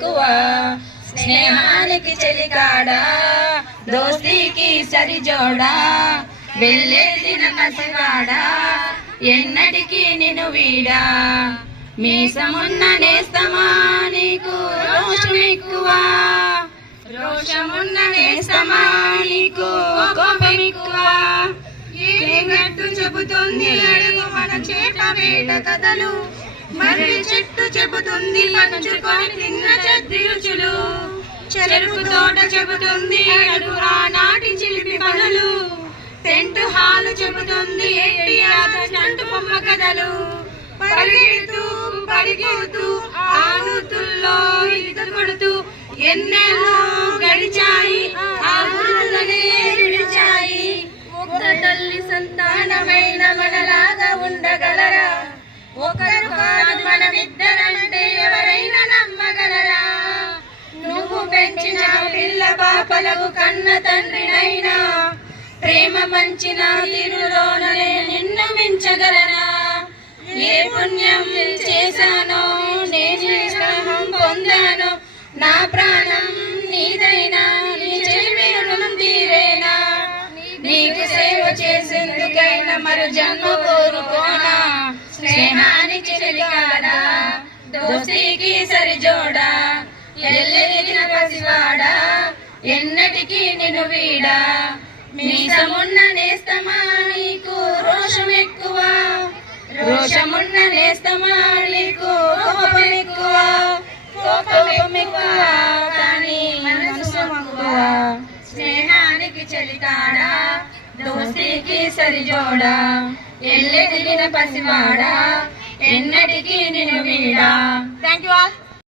ఎక్కువ స్నేహానికి చెలికాడా దోస్తీకి సరిజోడా వెళ్ళేదిన పసివాడా ఎన్నటికీ నిన్ను వీడా మీసమున్న నేస్తమా నీకు రోషం ఎక్కువ రోషమున్న నేస్తమా నీకు కోపం ఎక్కువ ఏగట్టు చెబుతుంది అడుగు మన చేట వేట కథలు మరి చెట్టు చెబుతుంది పంచుకొని తిన్న చెద్ది రుచులు చెరుకు తోట చెబుతుంది అడుగు ఆనాటి చిలిపి పనులు టెంట్ హాలు చెబుతుంది ఏంటి బొమ్మ కథలు పరిగెడుతూ పరిగెడుతూ ఆనుతుల్లో ఈత కొడుతూ ఎన్నెన్నో గడిచాయి ఆ గురుతులనే విడిచాయి ఒక్క తల్లి సంతానమైన మనలాగా ఉండగలరా ఒకరు కాదు మనమిద్దరంటే ఎవరైనా నమ్మగలరా నువ్వు పెంచిన పిల్ల పాపలకు కన్న తండ్రినైనా ప్రేమ పంచిన తీరులోనే నిన్ను మించగలనా ఏ పుణ్యం చేశానో నేను స్నేహం పొందానో నా ప్రాణం నీదైనా నీ చెలిమి రుణం తీరేనా నీకు సేవ చేసేందుకైనా మరో జన్మ కోరుకోనా స్నేహానికి చెలికాడా దోస్తీకి సరిజోడా ఎల్లెదిగిన పసివాడా ఎన్నటికీ నిన్ను వీడా మీసమున్న నేస్తమా నీకు రోషం ఎక్కువ రోషమున్న నేస్తమా నీకు కోపం ఎక్కువ కోపం ఎక్కువ కానీ మనసు ఎక్కువ స్నేహానికి చెలికాడా దోస్తీకి సరిజోడా ఎల్లెదిగిన పసివాడా ఎన్నటికీ నిన్ను వీడా. Thank you all.